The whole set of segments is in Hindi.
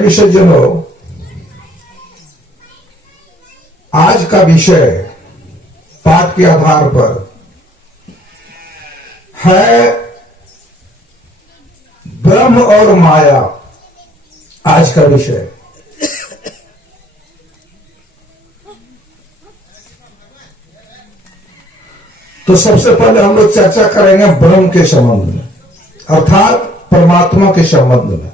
प्रिय विषयजनों, आज का विषय पाठ के आधार पर है ब्रह्म और माया। आज का विषय तो सबसे पहले हम लोग चर्चा करेंगे ब्रह्म के संबंध में, अर्थात परमात्मा के संबंध में।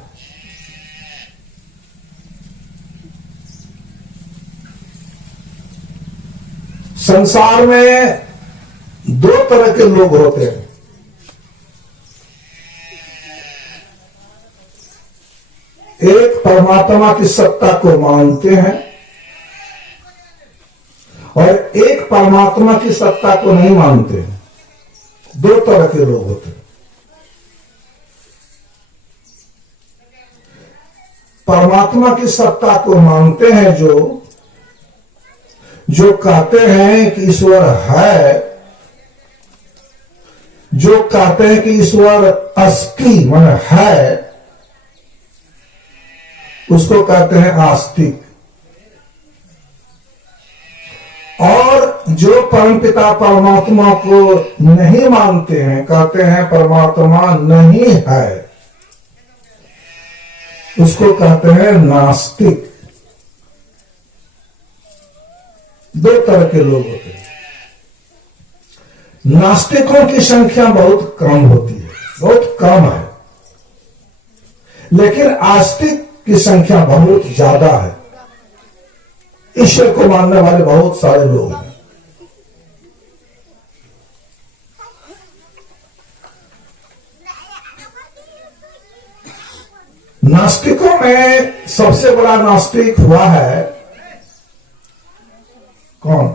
संसार में दो तरह के लोग होते हैं। एक परमात्मा की सत्ता को मानते हैं और एक परमात्मा की सत्ता को नहीं मानते हैं। दो तरह के लोग होते हैं। परमात्मा की सत्ता को मानते हैं जो कहते हैं कि ईश्वर है, जो कहते हैं कि ईश्वर अस्ति माने है, उसको कहते हैं आस्तिक। और जो परमपिता परमात्मा को नहीं मानते हैं, कहते हैं परमात्मा नहीं है, उसको कहते हैं नास्तिक। दो तरह के लोग होते हैं। नास्तिकों की संख्या बहुत कम होती है, बहुत कम है, लेकिन आस्तिक की संख्या बहुत ज्यादा है। ईश्वर को मानने वाले बहुत सारे लोग हैं। नास्तिकों में सबसे बड़ा नास्तिक हुआ है कौन?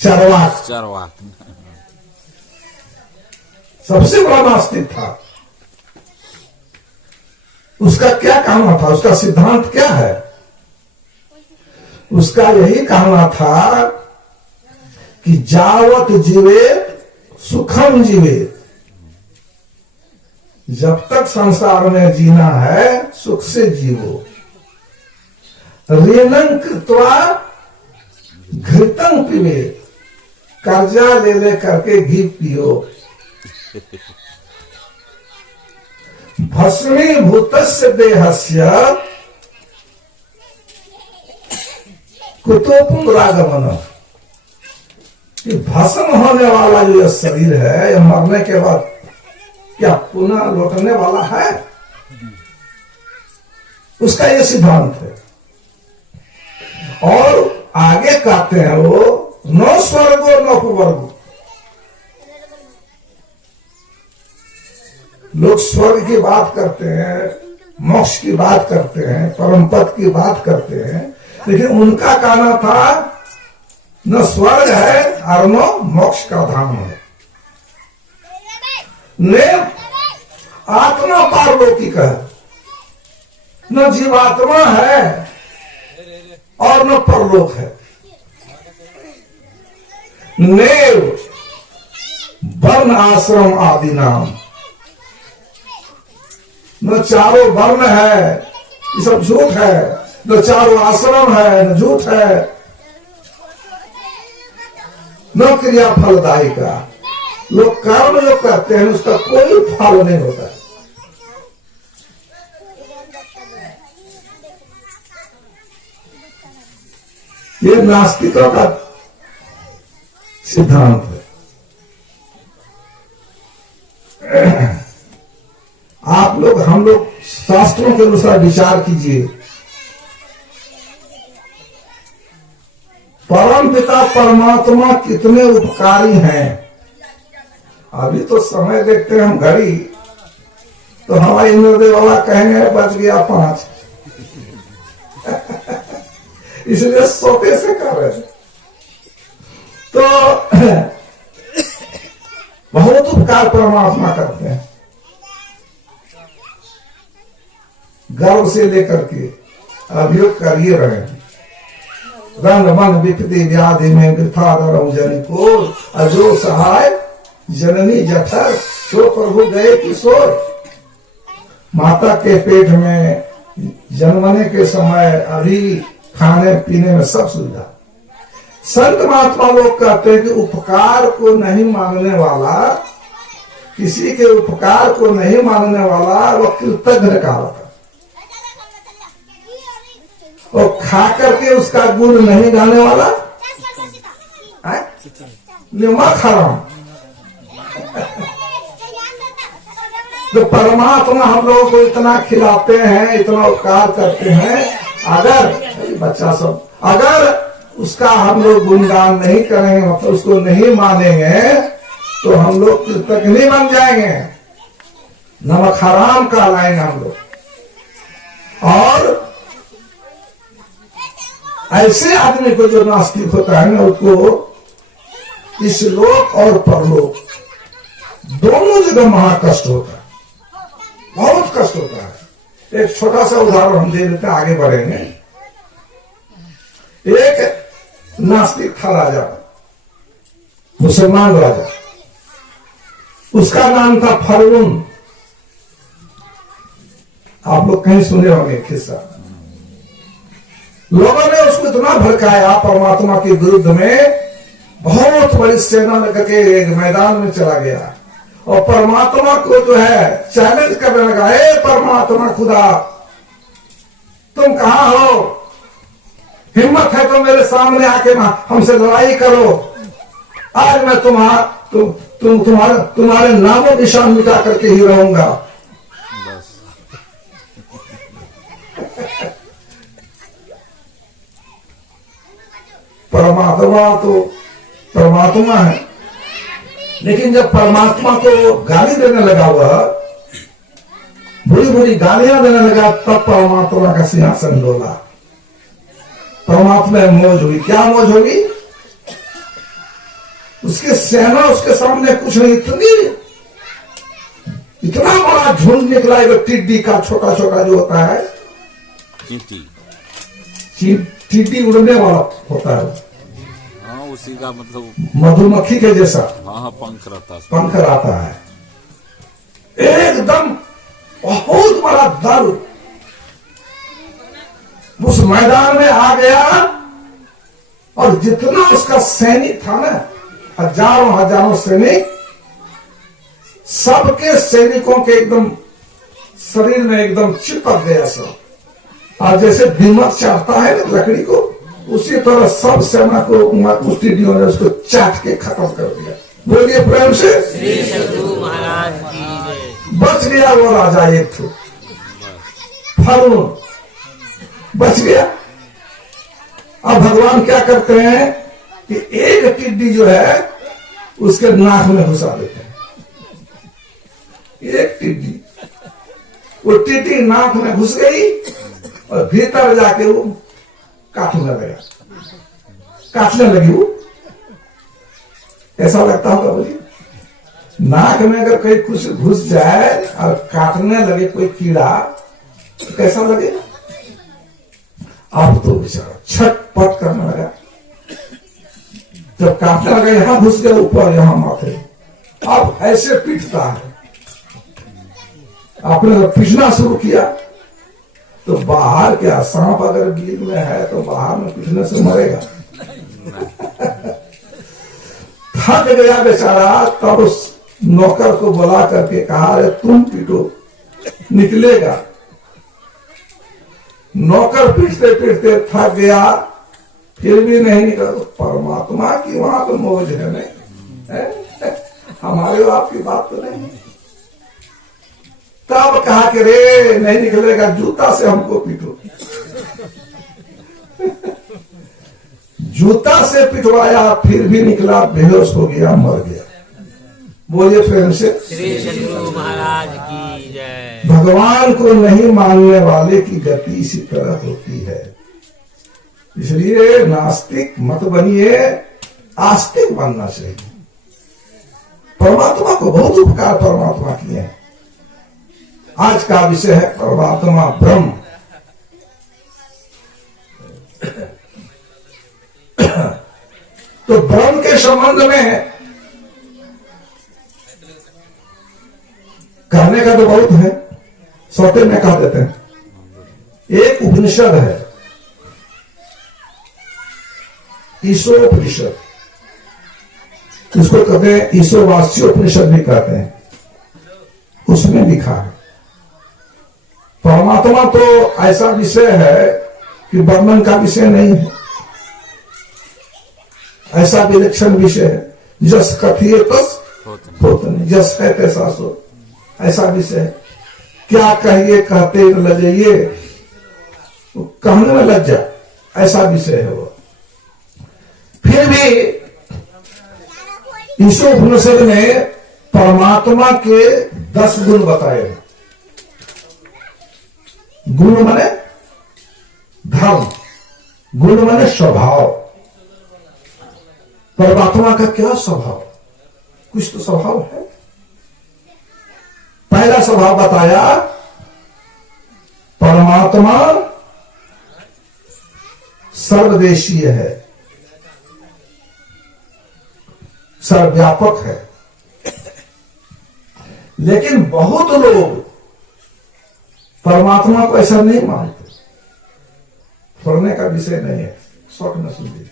चार्वाक। सबसे बड़ा नास्तिक था। उसका क्या कहना था? उसका सिद्धांत क्या है? उसका यही कहना था कि जावत जीवेत सुखम जीवेत। जब तक संसार में जीना है सुख से जीवो। ऋणं कृत्वा घृतं पिबेत। कर्जा ले करके घी पियो। भस्मीभूतस्य देहस्य कुतो पुनरागमन। कि भस्म होने वाला जो शरीर है, यह मरने के बाद क्या पुनः लौटने वाला है? उसका यह सिद्धांत है। और आगे कहते हैं वो न स्वर्गो न कुवर्गो। लोग स्वर्ग की बात करते हैं, मोक्ष की बात करते हैं, परम पद की बात करते हैं, लेकिन उनका कहना था न स्वर्ग है और न मोक्ष का धाम है। ने आत्मा पारलौकिक है। न जीवात्मा है और न परलोक है। नेव वर्ण आश्रम आदि नाम। न चारों वर्ण है, ये सब झूठ है। न चारों आश्रम है, न झूठ है। न क्रिया फलदायी का। लोग कर्म जो करते हैं उसका कोई फल नहीं होता। ये नास्तिकों का सिद्धांत है। आप लोग, हम लोग शास्त्रों के अनुसार विचार कीजिए। परम पिता परमात्मा कितने उपकारी हैं। अभी तो समय देखते हैं हम घड़ी, तो हमारे इंद्रदेव वाला कहेंगे बच गया 5। इसलिए सोते से कर रहे थे। तो बहुत उपकार परमात्मा करते हैं। गर्व से लेकर के अभियोग कर ही रहे हैं। रन मन विपत्ति व्याधि में वृथा दरम जन को अजो सहाय जननी जठर सो प्रभु गए किशोर। माता के पेट में जन्मने के समय अभी खाने पीने में सब सुविधा। संत महात्मा लोग कहते हैं कि उपकार को नहीं मानने वाला, किसी के उपकार को नहीं मानने वाला वह कृतज्ञ कहावत है, और खा करके उसका गुण नहीं गाने वाला निमक हराम। तो परमात्मा हम लोगों को इतना खिलाते हैं, इतना उपकार करते हैं, अगर बच्चा सब अगर उसका हम लोग गुणगान नहीं करेंगे, मतलब उसको नहीं मानेंगे, तो हम लोग कृतज्ञ नहीं बन जाएंगे, नमक हराम कहलाएंगे हम लोग। और ऐसे आदमी को जो नास्तिक होता है ना, उसको इस लोक और परलोक दोनों जगह महाकष्ट होता है, बहुत कष्ट होता है। एक छोटा सा उदाहरण हम दे देते हैं, आगे बढ़ेंगे। एक नास्तिक था राजा, मुसलमान राजा, उसका नाम था फरऊन। आप लोग कहीं सुने होंगे किस्सा। लोगों ने उसको इतना भड़काया परमात्मा के विरुद्ध में, बहुत बड़ी सेना लेकर के एक मैदान में चला गया और परमात्मा को जो है चैलेंज करने लगा, हे परमात्मा खुदा, तुम कहां हो? हिम्मत है तो मेरे सामने आके हमसे लड़ाई करो, आज मैं तुम्हारे नामों निशान मिटा करके ही रहूंगा। परमात्मा तो परमात्मा है, लेकिन जब परमात्मा को गाली देने लगा, वह बुरी बुरी गालियां देने लगा, तब परमात्मा का सिंहासन डोला। परमात्मा मौज हुई। क्या मौज होगी? उसके सेना उसके सामने कुछ नहीं, इतना बड़ा झुंड निकला है टिड्डी का, छोटा छोटा जो होता है चींटी उड़ने वाला होता है, उसी का मतलब मधुमक्खी के जैसा। हाँ, पंख रहता है। एकदम बहुत बड़ा दल उस मैदान में आ गया, और जितना उसका सैनिक था ना, हजारों हजारों सैनिक, सबके सैनिकों के एकदम शरीर में एकदम चिपक गया सब। और जैसे दीमक चाटता है ना लकड़ी को, उसी तरह सब सेना को उस टिड्डियों ने उसको चाट के खत्म कर दिया। बोलिए प्रेम से श्री सद्गुरु महाराज की जय। बच गया वो राजा, एक थे फरऊन, बच गया। अब भगवान क्या करते हैं कि एक टिड्डी जो है उसके नाक में घुसा देते हैं। एक टिड्डी, वो टिड्डी नाक में घुस गई और भीतर जाके वो काटने लगी। वो ऐसा लगता होगा, बोलिए, नाक में अगर कहीं कुछ घुस जाए और काटने लगे कोई कीड़ा, तो कैसा लगे? अब तो बेचारा छटपट करने लगा। जब काटने लगा, यहां घुस गया ऊपर, यहां माथे, अब ऐसे पीटता है। आपने जब पीटना शुरू किया तो बाहर क्या, सांप अगर बिल में है तो बाहर में पीटने से मरेगा। थक गया बेचारा, तब उस नौकर को बुला करके कहा, अरे तुम पीटो, निकलेगा। नौकर पीटते पीटते थक गया, फिर भी नहीं निकला। तो परमात्मा की वहां तो मौज है, नहीं है? हमारे आपकी बात तो नहीं। तब कहा कि रे नहीं निकलेगा, जूता से हमको पीटो। जूता से पिटवाया, फिर भी निकला, बेहोश हो गया, मर गया। बोलिए प्रेम से श्री सद्गुरु महाराज की जय। भगवान को नहीं मानने वाले की गति इसी तरह होती है। इसलिए नास्तिक मत बनिए, आस्तिक बनना चाहिए। परमात्मा को बहुत उपकार परमात्मा किए हैं। आज का विषय है परमात्मा ब्रह्म। तो ब्रह्म के संबंध में कहने का तो बहुत है, छोटे में कह देते हैं। एक उपनिषद है ईशोपनिषद, इसको कहते हैं ईशोवास्योपनिषद भी कहते हैं। उसमें लिखा है परमात्मा तो ऐसा विषय है कि वर्णन का विषय नहीं है, ऐसा विलक्षण विषय है। जस कथिए तस होत नहीं, जस है तैसा सो, ऐसा विषय है। क्या कहिए कहते लजाइए, कहने में लग जा, ऐसा विषय है वो। फिर भी ईशोपनिषद में परमात्मा के 10 गुण बताए हैं। गुण माने धर्म, गुण माने स्वभाव। परमात्मा का क्या स्वभाव, कुछ तो स्वभाव है। पहला स्वभाव बताया, परमात्मा सर्वदेशीय है, सर्वव्यापक है। लेकिन बहुत लोग परमात्मा को ऐसा नहीं मानते। पढ़ने का विषय नहीं है, शौक न सुनिए।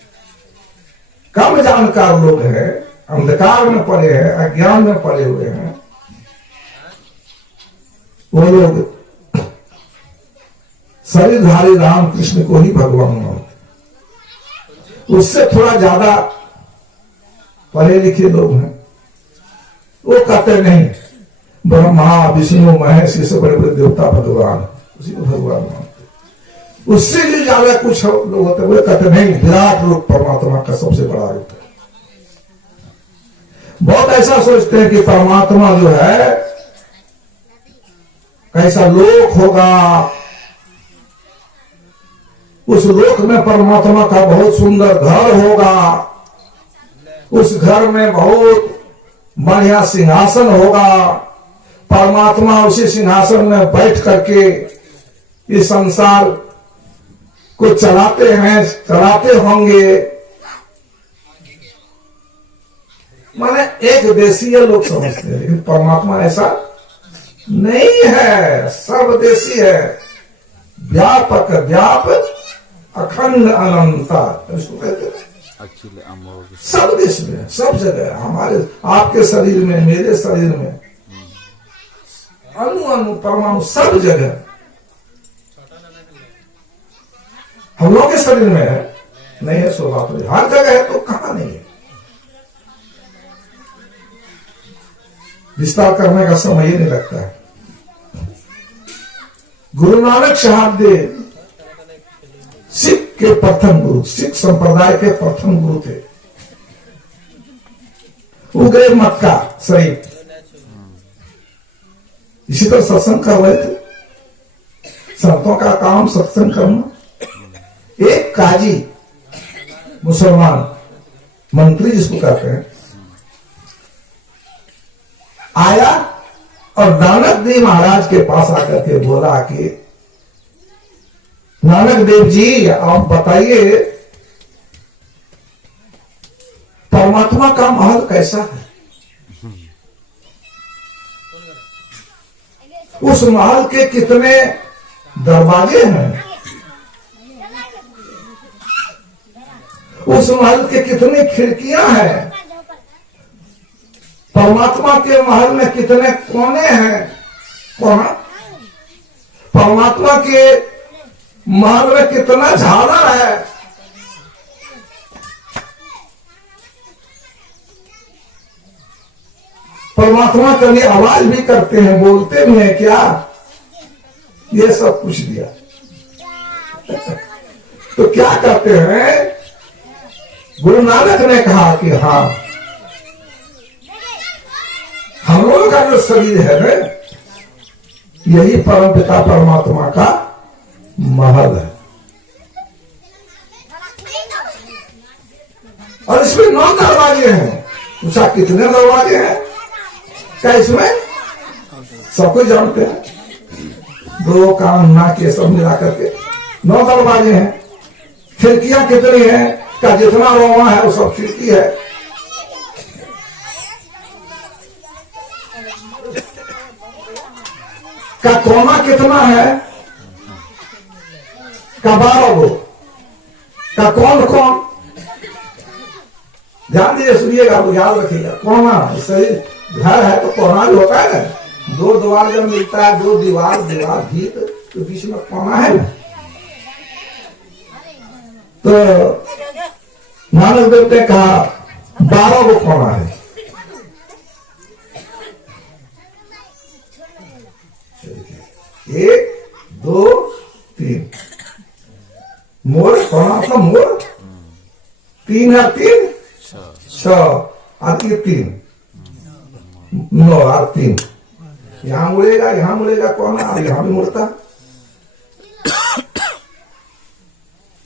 कम जानकार लोग हैं, अंधकार में पड़े हैं, अज्ञान में पड़े हुए हैं, वो लोग शरीरधारी राम कृष्ण को ही भगवान मानते। उससे थोड़ा ज्यादा पढ़े लिखे लोग हैं, वो कहते नहीं ब्रह्मा विष्णु महेश ये सब बड़े बड़े देवता भगवान, उसी को भगवान मानते। उससे भी ज्यादा कुछ लोग होते हुए कहते नहीं, विराट रूप परमात्मा का सबसे बड़ा रूप है। बहुत ऐसा सोचते हैं कि परमात्मा जो है कैसा लोक होगा, उस लोक में परमात्मा का बहुत सुंदर घर होगा, उस घर में बहुत बढ़िया सिंहासन होगा, परमात्मा उसी सिंहासन में बैठ करके इस संसार को चलाते हैं, चलाते होंगे। माने एक देशीय लोग समझते हैं, लेकिन परमात्मा ऐसा नहीं है, सर्वदेशी है, व्यापक व्यापक अखंड अनंता, इसको कहते हैं। अखिल अमोघ सब देश में, सब जगह, हमारे आपके शरीर में, मेरे शरीर में, अणु अणु परमाणु सब जगह, हम लोग के शरीर में है, नहीं है सो बात नहीं, हर जगह है, तो कहां नहीं है। विस्तार करने का समय ही नहीं लगता है। गुरु नानक साहब देव सिख के प्रथम गुरु, सिख संप्रदाय के प्रथम गुरु थे। वो गए मक्का शरीफ, इसी तरह सत्संग कर रहे थे। संतों का काम सत्संग करना। एक काजी मुसलमान मंत्री जिसको कहते हैं आया और नानक देव महाराज के पास आकर के बोला कि नानक देव जी आप बताइए परमात्मा का महल कैसा है, उस महल के कितने दरवाजे हैं, उस महल के कितनी खिड़कियां हैं, परमात्मा के महल में कितने कोने हैं, कोना परमात्मा के महल में कितना झालर है, परमात्मा कभी आवाज भी करते हैं, बोलते भी हैं क्या, ये सब कुछ दिया। तो क्या कहते हैं, गुरु नानक ने कहा कि हाँ हम लोगों का जो शरीर है ना, यही परम पिता परमात्मा का महल है, और इसमें 9 दरवाजे हैं। पूछा कितने दरवाजे हैं, क्या इसमें सब कुछ जानते हैं, 2 कान नाक ये सब मिला करके 9 दरवाजे हैं। खिड़कियां कितनी हैं, का जितना रोवा है वो सब खिड़की है। का कोना कितना है? का 12 गो। का कौन कौन? ध्यान दीजिए, सुनिएगा, याद रखिएगा। कोना सही, घर है तो कोना भी होता है ना। 2 द्वार जब मिलता है, 2 दीवार भीत, तो बीच में कोना है ना। तो नानक देव ने कहा 12 गो कोना है। एक, 2, 3 मोड़, कोना था मोड़। 3 है, 3 6 और ये 3 9 और 3 यहां मुड़ेगा कोना, और यहां भी मुड़ता।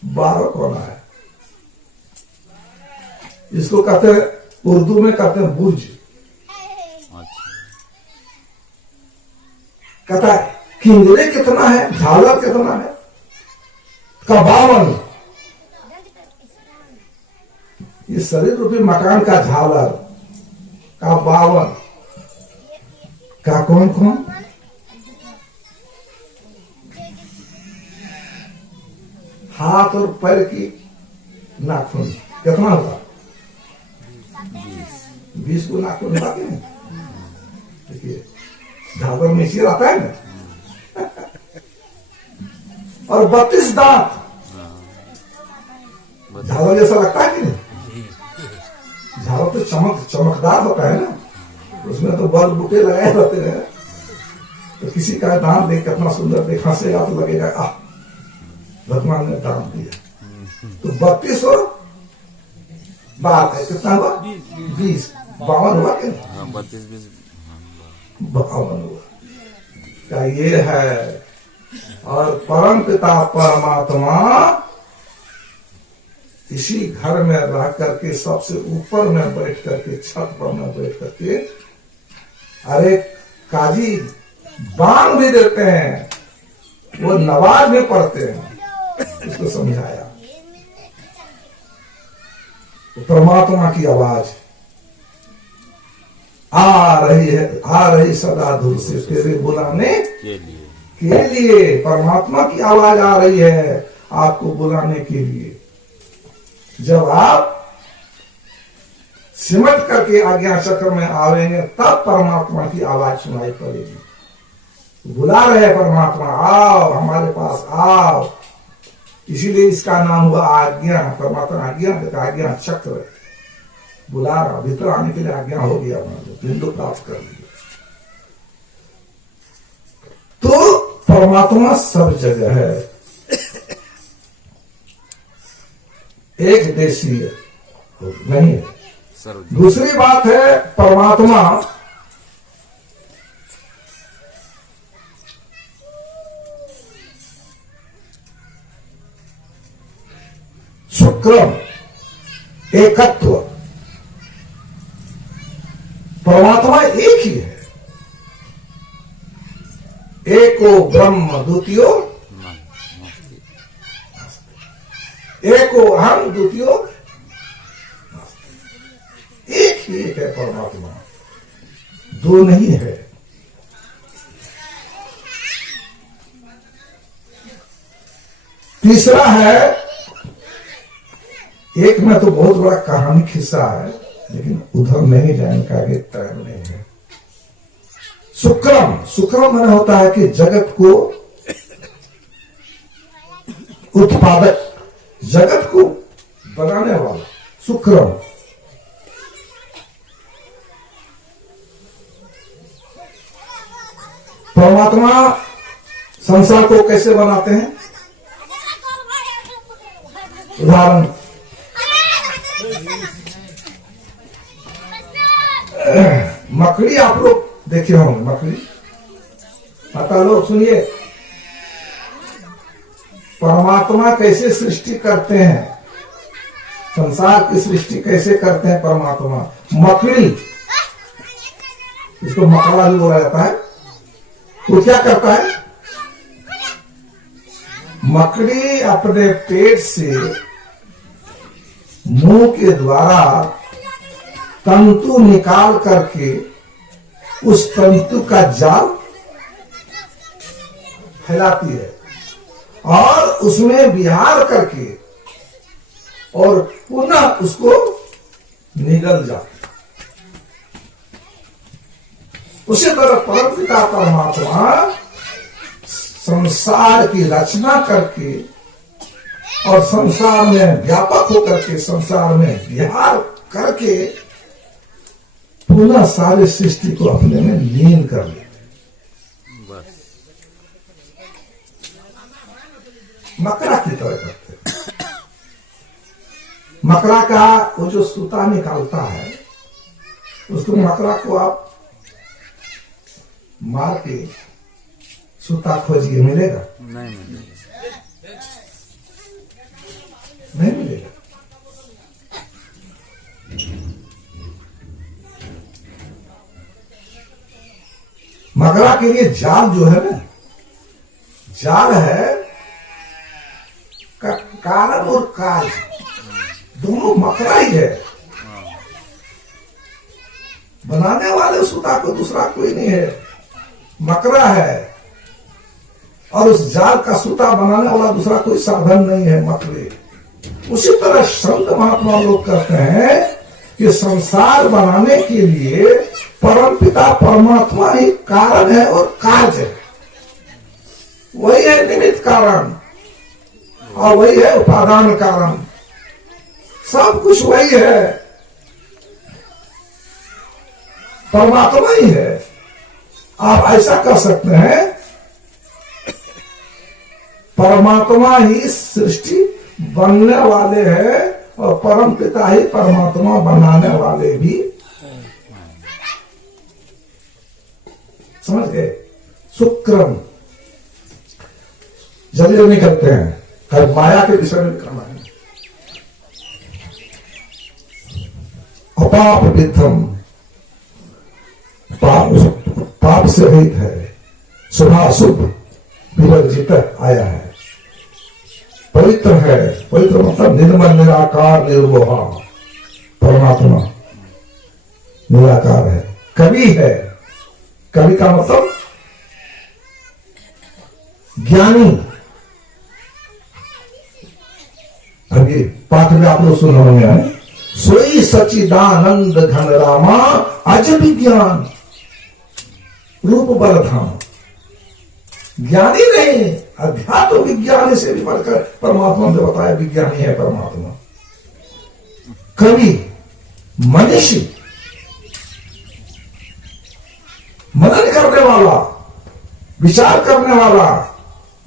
12 कोना है। इसको कहते हैं, उर्दू में कहते हैं बुर्ज। कहता है किंजरे कितना है, झालर कितना है? का 52। ये शरीर रूपी मकान का झालर का 52। का कौन कौन? हाथ और पैर की नाखून कितना होगा? 20 को नाखून बाकी नहीं। देखिए झालर में इसी आता है ना। और 32 दांत। झालर जैसा लगता है कि नहीं? झालर तो चमकदार होता है ना, उसमें तो बल बूटे लगाए रहते हैं। तो किसी का दांत देख कितना सुंदर देखा से तो लगेगा आह, भगवान ने दांत दिया। तो 32 और बात है, कितना हुआ? 20। 52 हुआ क्या? 32 20 52 हुआ। क्या ये है? और परम पिता परमात्मा इसी घर में रह करके, सबसे ऊपर में बैठ करके, छत पर में बैठ करके, अरे काजी बांग भी देते हैं, वो नवाज भी पढ़ते हैं। इसको समझाया तो परमात्मा की आवाज आ रही सदा दूर से तेरे बुलाने के लिए। परमात्मा की आवाज आ रही है आपको बुलाने के लिए। जब आप सिमट करके आज्ञा चक्र में आवेंगे, तब परमात्मा की आवाज सुनाई पड़ेगी। बुला रहे परमात्मा, आओ हमारे पास आओ। इसीलिए इसका नाम हुआ आज्ञा। परमात्मा आज्ञा देता, आज्ञा चक्र बुला रहा। भीतर आने के लिए आज्ञा हो गया, बिंदु प्राप्त कर लिया। तो परमात्मा सब जगह है, एक देशीय नहीं है। दूसरी बात है, परमात्मा शुक्रम एकत्व। परमात्मा एक ही है। एको ब्रह्म द्वितीयो, एको अहम द्वितीयो। एक ही एक है परमात्मा, दो नहीं है। तीसरा है, एक में तो बहुत बड़ा कहानी खिस्सा है, लेकिन उधर नहीं जाने का भी टाइम नहीं है। शुक्रम, शुक्रम मैंने होता है कि जगत को उत्पादक, जगत को बनाने वाला शुक्रम। परमात्मा संसार को कैसे बनाते हैं? उदाहरण, मकड़ी आप लोग देखे होंगे, मकड़ी पता लोग सुनिए, परमात्मा कैसे सृष्टि करते हैं, संसार की सृष्टि कैसे करते हैं परमात्मा। मकड़ी, इसको मकड़ा भी बोला जाता है। तो क्या करता है? मकड़ी अपने पेट से मुंह के द्वारा तंतु निकाल करके उस तंतु का जाल फैलाती है और उसमें विहार करके और पुनः उसको निगल जाती। उसी तरह परमपिता परमात्मा संसार की रचना करके और संसार में व्यापक होकर के संसार में विहार करके पुनः सारे सृष्टि को अपने में लीन कर लेते। बस मकरा की तरह करते हैं। मकरा का वो जो सूता निकालता है उसको मकरा को आप मार के सूता खोजिए, मिलेगा? नहीं मिलेगा। नहीं मिलेगा। मकरा के लिए जाल जो है ना, जाल है का कारण और कार्य दोनों मकरा ही है। बनाने वाले सूता को दूसरा कोई नहीं है, मकरा है। और उस जाल का सूता बनाने वाला दूसरा कोई साधन नहीं है, मकरे। उसी तरह संत महात्मा लोग कहते हैं कि संसार बनाने के लिए परमपिता परमात्मा ही कारण है और कार्य है। वही है निमित्त कारण और वही है उपादान कारण। सब कुछ वही है, परमात्मा ही है। आप ऐसा कर सकते हैं, परमात्मा ही सृष्टि बनने वाले हैं और परम पिता ही परमात्मा बनाने वाले भी। समझ गए? शुक्रम जल्दी निकलते हैं, कल माया के विषय में करना है। अपाप विद्धम, पाप से रहित है, शुभाशुभ विवर्जित आया है, पवित्र है। पवित्र मतलब निर्मल, निराकार, निर्मोहा। परमात्मा निराकार है। कवि है, कवि का मतलब ज्ञानी। अभी पाठ में आप लोग सुन रहे हैं, सोई सच्चिदानंद घन रामा अज विज्ञान रूप बलधाम। ज्ञानी नहीं, अध्यात्म विज्ञानी से भी बढ़कर परमात्मा ने बताया विज्ञानी है परमात्मा। कवि, मनीषी, मनन करने वाला, विचार करने वाला,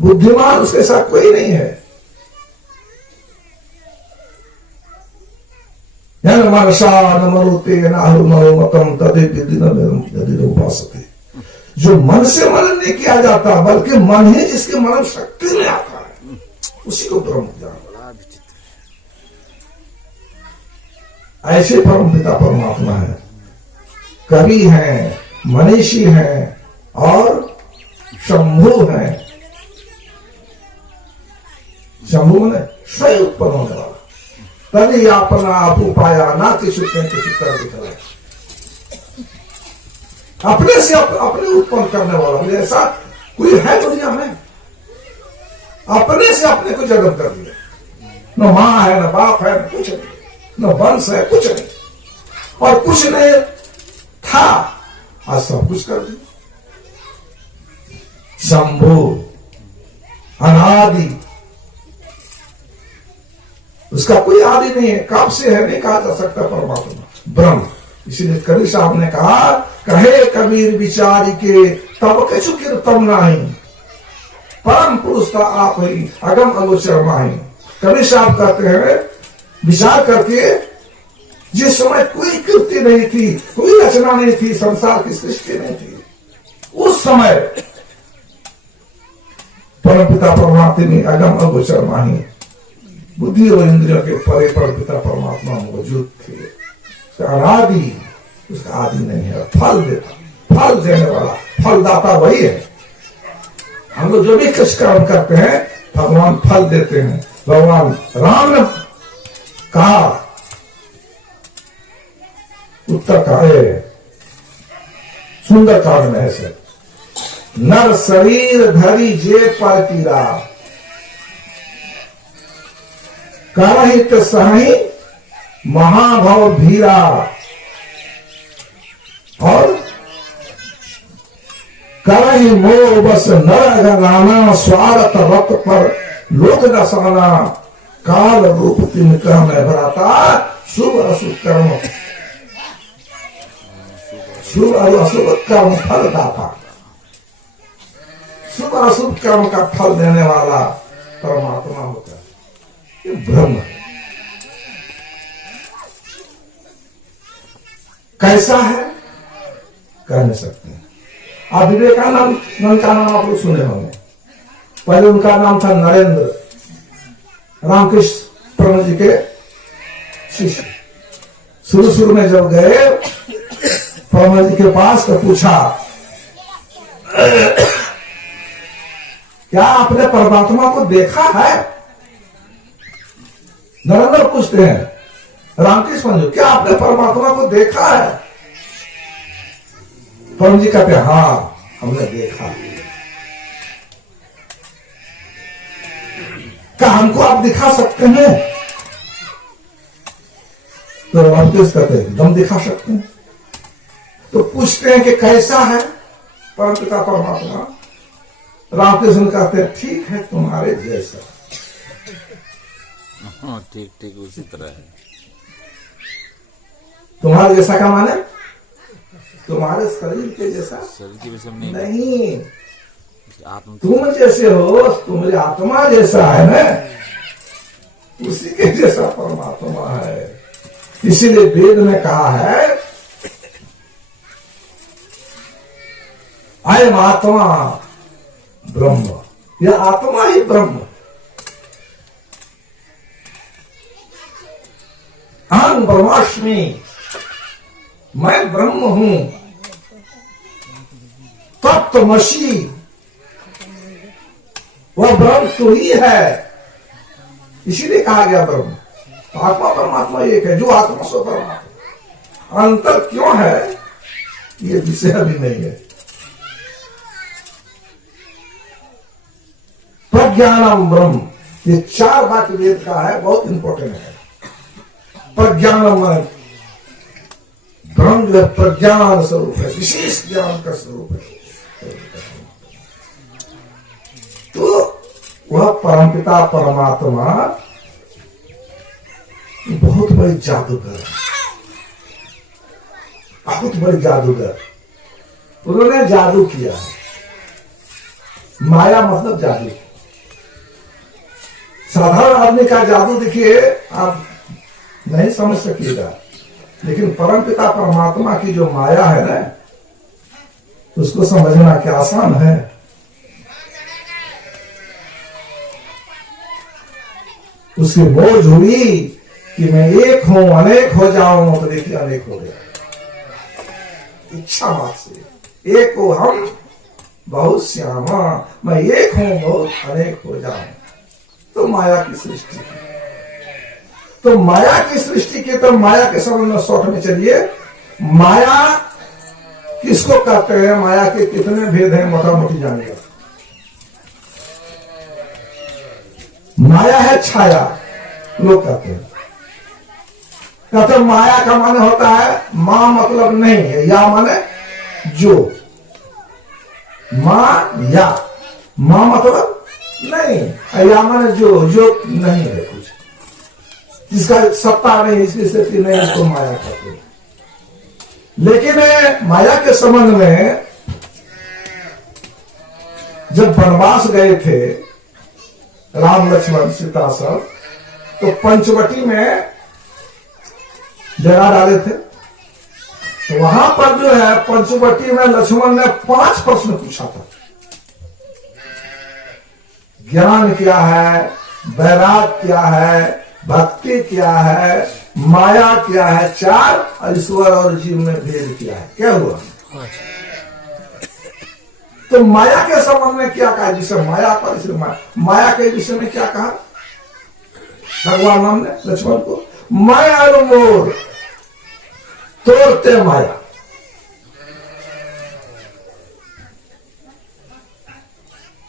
बुद्धिमान उसके साथ कोई नहीं है। मनसा न मरुते न अरुमतम तदे दिन उपासते। जो मन से मनन नहीं किया जाता बल्कि मन ही जिसके मनन शक्ति में आता है उसी को ब्रह्म ज्ञान। ऐसे परम पिता परमात्मा है, कवि हैं, मनीषी हैं और शंभु हैं। शंभु ने स्वयं उत्पन्न होने वाला, तभी अपना आप उपाया ना किसी तरह दिख रहा है। अपने से अपने उत्पन्न करने वाला, ऐसा कोई है दुनिया में? अपने से अपने को जन्म कर दिया। न मां है, न बाप है, न कुछ नहीं, न वंश है, कुछ नहीं। और कुछ नहीं था, आज सब कुछ कर दिया। शंभु अनादि, उसका कोई आदि नहीं है, कब से है नहीं कहा जा सकता परमात्मा ब्रह्म। इसीलिए कबीर साहब ने कहा, कहे कबीर विचारी के तब कछु कीर्तम नाही, परम पुरुष का आप ही अगम अगोचर माही। कबीर साहब कहते हैं, विचार करके जिस समय कोई कृति नहीं थी, कोई रचना नहीं थी, संसार की सृष्टि नहीं थी, उस समय परमपिता परमात्मा में अगम अगोचर माही, बुद्धि और इंद्रियों के परे परमपिता परमात्मा मौजूद थे। अनादि, उसका आदि नहीं है। फल देता, फल देने वाला, फलदाता वही है। हम लोग जो भी कुछ कर्म करते हैं भगवान फल देते हैं। भगवान राम ने कहा, उत्तर का सुंदर कांड में ऐसे नर शरीर धरी जे पर पीरा, करहित सही महाभव भीरा। और करहि मोह बस नर गाना, स्वार्थ रत पर लोक दसाना। काल रूप तिनका में भराता, शुभ अशुभ कर्म, शुभ और अशुभ कर्म फल दाता। शुभ अशुभ कर्म का फल देने वाला परमात्मा होता है, ये ब्रह्म है। कैसा है कह नहीं सकते। आप विवेकानंद का नाम आप लोग सुने होंगे। पहले उनका नाम था नरेंद्र, रामकृष्ण परमहंस जी के शिष्य। शुरू में जब गए परमहंस जी के पास तो पूछा, क्या आपने परमात्मा को देखा है? नरेंद्र पूछते हैं रामकृष्ण जी, क्या आपने परमात्मा को देखा है? परम जी कहते हैं, हाँ हमने देखा। क्या हमको आप दिखा सकते हैं? तो रामकृष्ण कहते हैं, एकदम दिखा सकते हैं। तो पूछते हैं कि कैसा है परम पिता परमात्मा? रामकृष्ण कहते हैं, ठीक है तुम्हारे जैसा। हाँ, ठीक ठीक उसी तरह है। तुम्हारे जैसा का माने तुम्हारे शरीर के जैसा शरीर के विषय में नहीं, आत्म तुम जैसे हो, तुम्हारी आत्मा जैसा है ना, उसी के जैसा परमात्मा है। इसीलिए वेद में कहा है, अयम आत्मा ब्रह्म, यह आत्मा ही ब्रह्म। अहं ब्रह्मास्मि, मैं ब्रह्म हूं। तत्त्वमसि, वह ब्रह्म तो ही है। इसीलिए कहा गया ब्रह्म। आत्मा परमात्मा एक है, जो आत्मा सो परमात्मा। अंतर क्यों है ये विषय अभी नहीं है। प्रज्ञानम ब्रह्म, ये 4 वाक्य वेद का है, बहुत इंपॉर्टेंट है। प्रज्ञानम ब्रह्म जो प्रज्ञान स्वरूप है, विशेष ज्ञान का स्वरूप है। तो वह परमपिता परमात्मा बहुत बड़ी जादूगर है, बहुत बड़ी जादूगर। उन्होंने जादू किया है। माया मतलब जादू। साधारण आदमी का जादू देखिए आप नहीं समझ सकिएगा, लेकिन परमपिता परमात्मा की जो माया है ना, उसको समझना क्या आसान है। उसकी मौज हुई कि मैं एक हूं अनेक हो जाऊं, तो देखिए अनेक हो गया। इच्छा मात्र से एक हो हम बहुत श्यामा, मैं एक हूं बहुत अनेक हो जाऊं। तो माया की सृष्टि, तो माया की सृष्टि की, तो माया के संबंध में शॉर्ट में चलिए। माया किसको कहते हैं? माया के कितने भेद हैं मोटा मोटी जानिएगा। माया है छाया, लोग कहते हैं। कहते माया का माने होता है मां मतलब नहीं है, या माने जो। मां या मां मतलब नहीं, या माने जो नहीं है कुछ, जिसका सत्ता नहीं, इसकी स्थिति नहीं, उसको माया कहते हैं। लेकिन माया के संबंध में जब वनवास गए थे राम लक्ष्मण सीता सब, तो पंचवटी में डेरा डाले थे। तो वहां पर जो है पंचवटी में लक्ष्मण ने 5 प्रश्न पूछा था। ज्ञान क्या है, वैराग क्या है, भक्ति क्या है, माया क्या है, 4, और ईश्वर और जीव में भेद क्या है। क्या हुआ? तो माया के संबंध में क्या कहा? जिसे माया पर, इसलिए माया के विषय में क्या कहा भगवान राम ने लक्ष्मण को? माया मोर तोड़ते माया।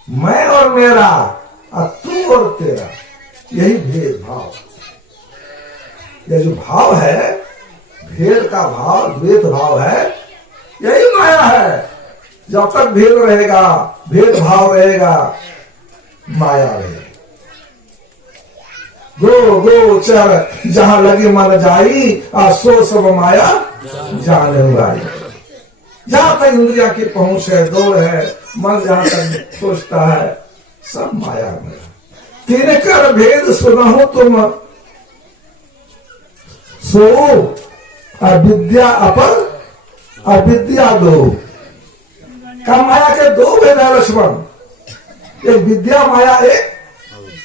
मैं और मेरा और तू और तेरा, यही भेदभाव। यह जो भाव है, भेद का भाव, द्वैत भाव है, यही माया है। जब तक भेद रहेगा, भेदभाव रहेगा, माया रहेगी। गो गोचर जहां लगे मन जाई, आ सो सब माया जाने लाई। जहां तक इंद्रिया की पहुंच है, दौड़ है, मन जहां तक सोचता है, सब माया में। तीन कर भेद सुनहु तुम, सो अविद्या अपर अविद्या दो। का माया के दो भेद है लक्ष्मण, एक विद्या माया, एक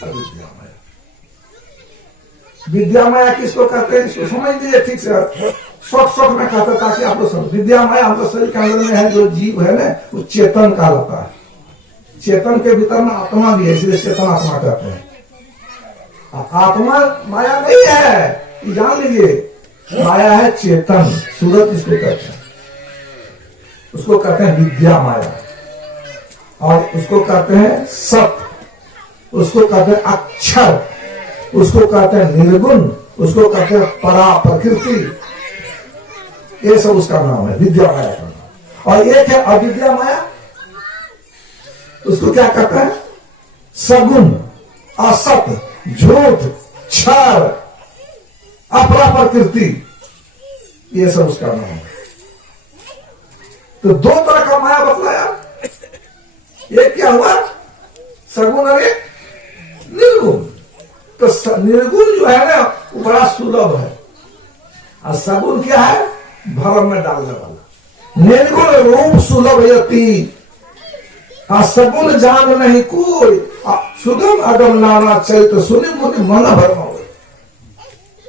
अविद्या माया। विद्या माया किसको कहते हैं, इसको समझ लीजिए ठीक से, शॉर्ट में कहते, ताकि आप लोग समझ। विद्या माया हम लोग शरीर के अंदर में है, जो जीव है ना, वो चेतन का होता है। चेतन के भीतर में आत्मा भी है, इसलिए चेतन आत्मा कहते हैं। आत्मा माया नहीं है, जान लीजिए। माया है चेतन, सूरत इसको कहते हैं। उसको कहते हैं विद्या माया, और उसको कहते हैं सत, उसको कहते हैं अक्षर, उसको कहते हैं निर्गुण, उसको कहते हैं परा प्रकृति। ये सब उसका नाम है, विद्या माया का नाम। और एक है अविद्या माया, उसको क्या कहते हैं, सगुण, असत, झूठ, क्षर, अपरा प्रकृति, ये सब उसका नाम है। तो दो तरह का माया बतलाया। एक क्या हुआ, सगुण और एक निर्गुण। तो निर्गुण जो है ना, वो बड़ा सुलभ है, और सगुण क्या है, भरम में डालने वाला। निर्गुण रूप सुलभ यति, सगुण जान नहीं कोई, सुगम अगम नाना चरित्र सुनि मुनि मन भरम।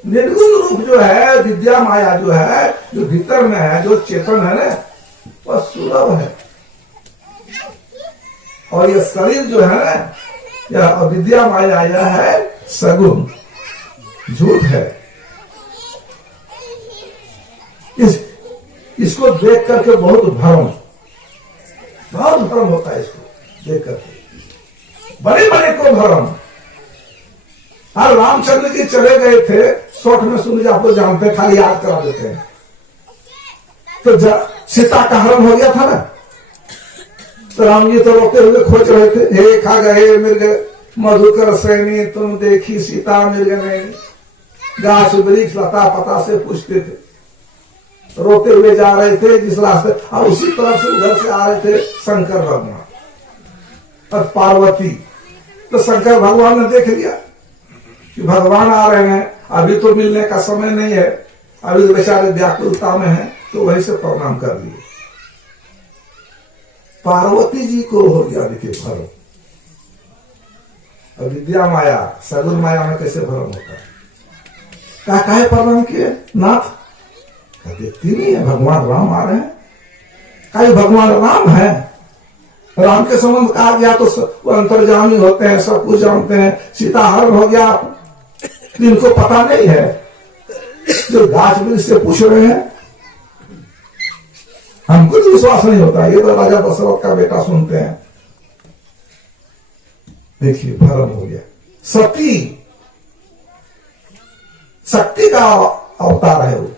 निर्गुण रूप जो है, विद्या माया जो है, जो भीतर में है, जो चेतन है ना, वह सुलभ है। और ये शरीर जो है ना, यह अविद्या माया, यह है सगुण, झूठ है। इसको देख करके बहुत भ्रम होता है, इसको देख करके बड़े बड़े को भ्रम। और रामचंद्र जी चले गए थे, शॉर्ट में सुन लीजिए, आप लोग जानते हैं, खाली याद करा देते हैं। तो सीता का हरण हो गया था ना, तो राम जी तो रोते हुए खोज रहे थे, हे खा गए मृग मधुकर श्रेणी, तुम देखी सीता मृग नहीं। गाछ वृक्ष लता पता से पूछते थे, रोते हुए जा रहे थे जिस रास्ते, और उसी तरफ से उधर से आ रहे थे शंकर भगवान और पार्वती। तो शंकर भगवान ने देख लिया कि भगवान आ रहे हैं, अभी तो मिलने का समय नहीं है, अभी तो बेचारे व्याकुलता में हैं, तो वहीं से प्रणाम कर लिए। पार्वती जी को हो गया देखिए भ्रम। विद्या माया, सगुण माया में कैसे भ्रम होता है। काहे प्रणाम किए नाथ, देखती नहीं है भगवान राम आ रहे हैं, कहीं भगवान राम है। राम के संबंध कहा गया तो वो अंतर्जामी होते हैं, सब कुछ जानते हैं। सीता हरण हो गया, इनको पता नहीं है, जो गाछ वृक्ष से पूछ रहे हैं। हमको तो विश्वास नहीं होता, ये तो राजा दशरथ का बेटा सुनते हैं। देखिए भ्रम हो गया। सती शक्ति का अवतार है वो,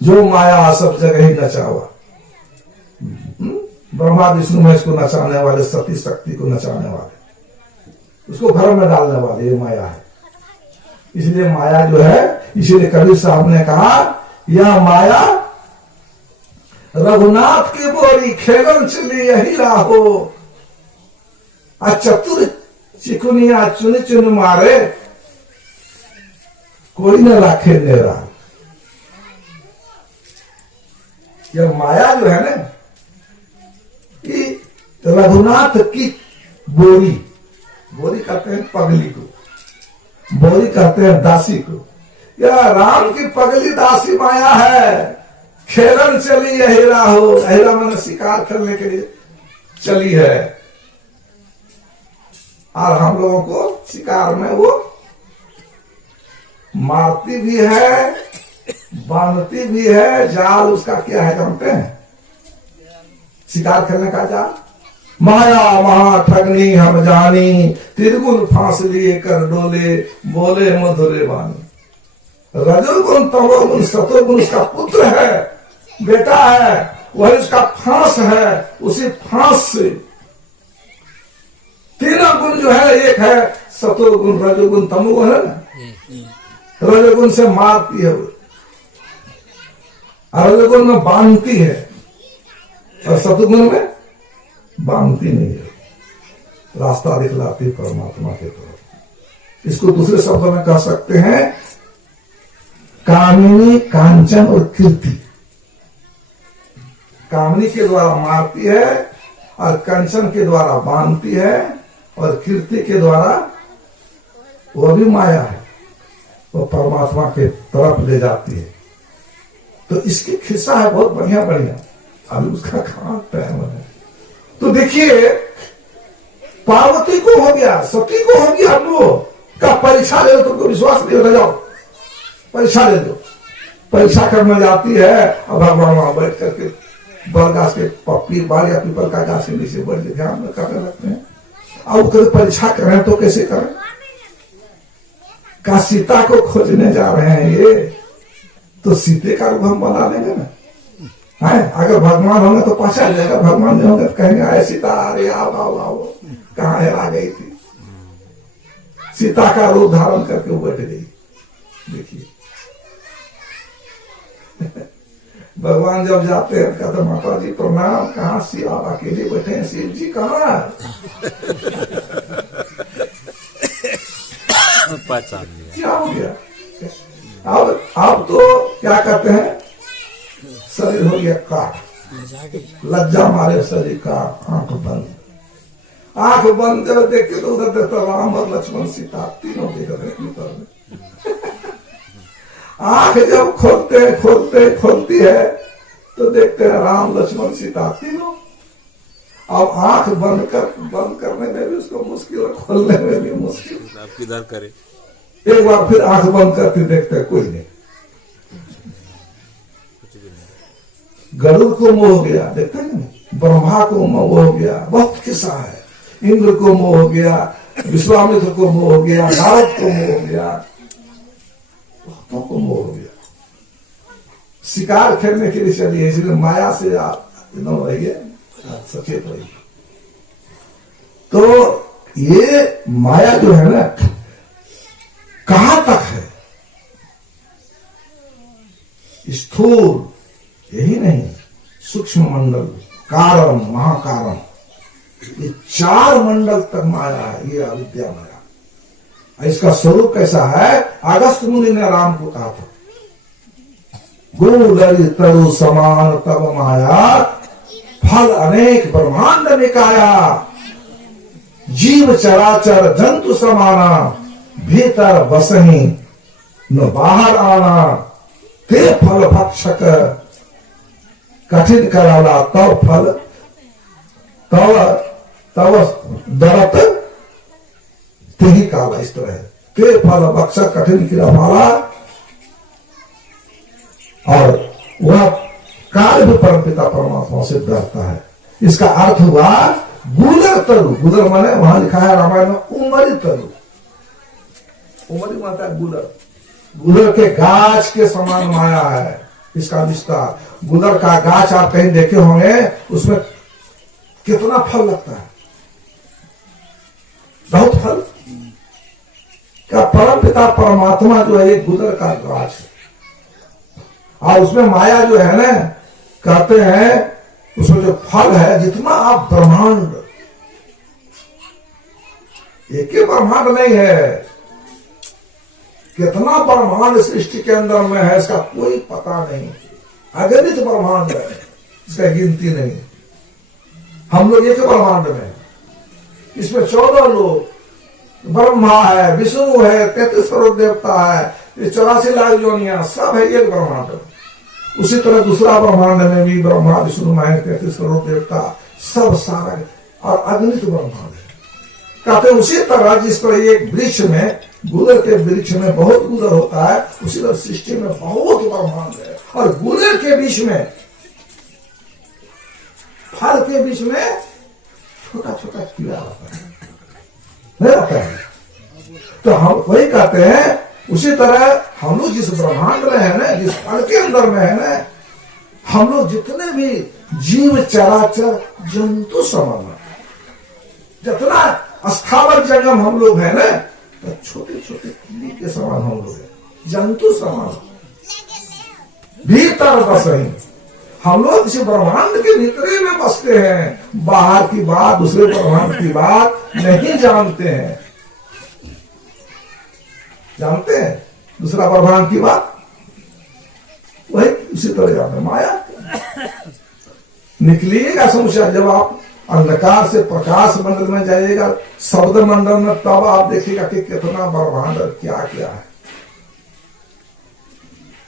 जो माया सब जगह ही नचा हुआ। ब्रह्मा विष्णु महेश को नचाने वाले, सती शक्ति को नचाने वाले, उसको भ्रम में डालने वाले, ये माया है। इसलिए माया जो है, इसीलिए कबीर साहब ने कहा, यह माया रघुनाथ की बोरी, खेलन चली यही राहो। चतुर चिकुनिया चुन चुन मारे, कोई न राखे नेरा। यह माया जो है ना, कि रघुनाथ की बोरी, बोरी कहते हैं पगली को, बोरी कहते हैं दासी को। यह राम की पगली दासी माया है। खेलन चली यही राहो, अहिरा मैंने शिकार करने के लिए चली है, और हम लोगों को शिकार में वो मारती भी है, बांधती भी है। जाल उसका क्या है जानते हैं, शिकार खेलने का जाल माया महा ठगनी हम जानी, त्रिगुण फांस लिए कर डोले, बोले मधुरे वाणी। रजोगुण तमोगुण सतोगुण उसका पुत्र है, बेटा है, वही उसका फांस है। उसी फांस से तीनों गुण जो है एक है, सतोगुण रजोगुण तमोगुण है ना। रजोगुण से मारती है वो, और रजोगुण में बांधती है, और सतोगुण में बांधती नहीं है, रास्ता दिखलाती है परमात्मा के तरफ। इसको दूसरे शब्दों में कह सकते हैं कामिनी, कांचन और कीर्ति। कामनी के द्वारा मारती है, और कंचन के द्वारा बांधती है, और कीर्ति के द्वारा वो भी माया है, वो परमात्मा के तरफ ले जाती है। तो इसकी खिस्सा है बहुत बढ़िया बढ़िया, अभी उसका कहां टाइम है। तो देखिए पार्वती को हो गया, सती को हो गया, हम लोग का परीक्षा ले लो, तुमको विश्वास नहीं होता, जाओ परीक्षा ले लो। परीक्षा करने जाती है, और भगवान वहां बैठ करके बरगाछ के पीर बार या पीपल का गाछ के नीचे बैठ के ध्यान में करने लगते हैं। अब कभी परीक्षा करें तो कैसे करें? का सीता को खोजने जा रहे हैं ये, तो सीते का रूप हम बना लेंगे ना, है? अगर भगवान होंगे तो पहचान जाएगा, भगवान नहीं होंगे तो कहेंगे आए सीता, अरे आओ आओ आओ, कहाँ है, आ गई थी। सीता का रूप धारण करके वो बैठ गई। देखिए भगवान जब जाते हैं कहते माता जी प्रणाम, कहाँ शिव, आप अकेले बैठे हैं, शिव जी कहाँ है? पहचान लिया। क्या हो गया? अब आप तो क्या कहते हैं, शरीर हो गया काठ, लज्जा मारे शरीर का, आंख बंद। आंख बंद जब देखते तो उधर देखता राम और लक्ष्मण सीता तीनों दिख रहे हैं। आंख जब खोलती है तो देखते हैं राम लक्ष्मण सीता तीनों। अब आंख बंद करने में भी उसको मुश्किल और खोलने में भी मुश्किल। आप किधर करे? एक बार फिर आंख बंद करके देखते हैं, कोई नहीं। गरुड़ को मोह हो गया, देखते हैं, ब्रह्मा को मोह हो गया, बहुत किस्सा है। इंद्र को मोह हो गया, विश्वामित्र को मोह हो गया, नारद को मोह हो गया, बहुतों को मोह हो गया। शिकार खेलने के लिए चलिए, इसलिए माया से आप एकदम रहिए, सचेत रहिए। तो ये माया जो है ना, कहां तक है? स्थूल यही नहीं, सूक्ष्म मंडल, कारण, महाकारण, ये 4 मंडल तक माया है, ये अविद्या माया। इसका स्वरूप कैसा है? अगस्त मुनि ने राम को कहा था, गुलरि तरु समान तब माया, फल अनेक ब्रह्मांड निकाया, जीव चराचर जंतु समाना, भीतर बसही न बाहर आना, ते फल भक्षक कठिन कराला, तब फल तब दरत तेही काला। इस तरह ते फल भक्षक कठिन कराला, और वह काल भी परमपिता परमात्मा से डरता है। इसका अर्थ हुआ गुदर तरु। गुदर माने वहां लिखा है रामायण में उमरी तरु, उमरी माता है गुदर। गुदर के गाछ के समान माया है इसका विस्तार। गुदर का गाछ आप कहीं देखे होंगे, उसमें कितना फल लगता है, बहुत फल। क्या परमपिता परमात्मा जो है ये गुदर का गाछ है, और उसमें माया जो है ना, कहते हैं उसमें जो फल है, जितना आप ब्रह्मांड, एक ही ब्रह्मांड नहीं है, कितना ब्रह्मांड सृष्टि के अंदर में है इसका कोई पता नहीं। अगणित ब्रह्मांड है, इसका गिनती नहीं। हम लोग एक ब्रह्मांड में, इसमें 14 लोग, ब्रह्मा है, विष्णु है, 33 करोड़ देवता है, ये 84 लाख योनियां, सब है एक ब्रह्मांड में। उसी तरह दूसरा ब्रह्मांड में भी ब्रह्मा विष्णु महेश 33 करोड़ देवता, सब सारा और अगणित ब्रह्मांड है। कहते उसी तरह जिस पर एक वृक्ष में, गुलर के वृक्ष में बहुत गुलर होता है, उसी तरह सृष्टि में बहुत ब्रह्मांड है, और गुलर के बीच में, फल के बीच में छोटा छोटा कीड़ा रहता है, नहीं रहता है। तो हम वही कहते हैं, उसी तरह हम लोग जिस ब्रह्मांड में है ना, जिस फल के अंदर में है ना, हम लोग जितने भी जीव चराचर जंतु समान, जितना अस्थावर जंगम हम लोग है ना, तो छोटे छोटे कीड़े के समान हम लोग हैं, जंतु समान। भीतर बस ही हम लोग इस ब्रह्मांड के भीतरे में बसते हैं, बाहर की बात, दूसरे ब्रह्मांड की बात नहीं जानते हैं। जानते हैं दूसरा ब्रह्मांड की बात, वही उसी तरह जानते। माया निकलिएगा समस्या, जब आप अंधकार से प्रकाश मंडल में जाइएगा, शब्द मंडल में, तब आप देखिएगा कि कितना ब्रह्मांड क्या क्या है,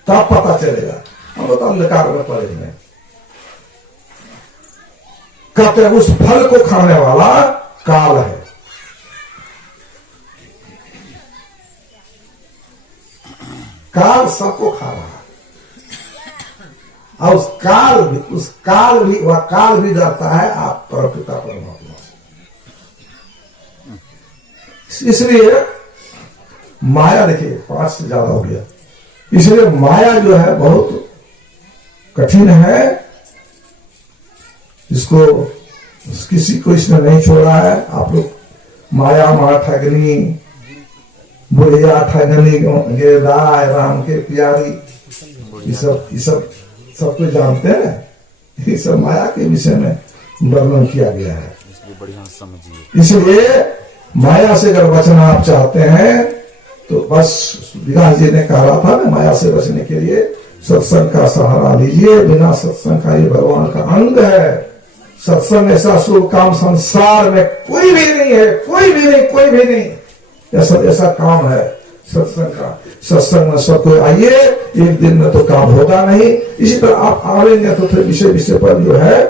तब पता चलेगा। हम तो अंधकार में पड़े हैं। कहते हैं उस फल को खाने वाला काल है। काल सबको खा रहा है, और उस काल भी डरता है आप परमपिता परमात्मा से। इसलिए माया, देखिए 5 से ज्यादा हो गया, इसलिए माया जो है बहुत कठिन है। इसको किसी को इसने नहीं छोड़ा है। आप लोग माया माँ ठगनी, बुढ़िया ठगनी, गिरदाय राम के प्यारी, ये सब कुछ जानते हैं। ये सब माया के विषय में वर्णन किया गया है, इसलिए बढ़िया समझिए। इसलिए माया से अगर बचना आप चाहते हैं तो बस विकास जी ने कहा था ना, माया से बचने के लिए सत्संग का सहारा लीजिए। बिना सत्संग का ये भगवान का अंग है। सत्संग ऐसा शुभ काम संसार में कोई भी नहीं है, कोई भी नहीं ऐसा काम है सत्संग का। सत्संग में सब कोई आइए, एक दिन में तो काम होगा नहीं। इसी तरह आप आवेंगे तो फिर विषय पर जो है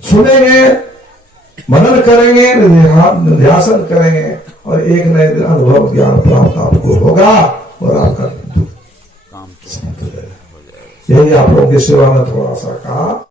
सुनेंगे, मनन करेंगे, ध्यान करेंगे, और एक नए दिन अनुभव ज्ञान प्राप्त आपको होगा, और आपका काम यही आप लोगों की सेवा में थोड़ा सा कहा।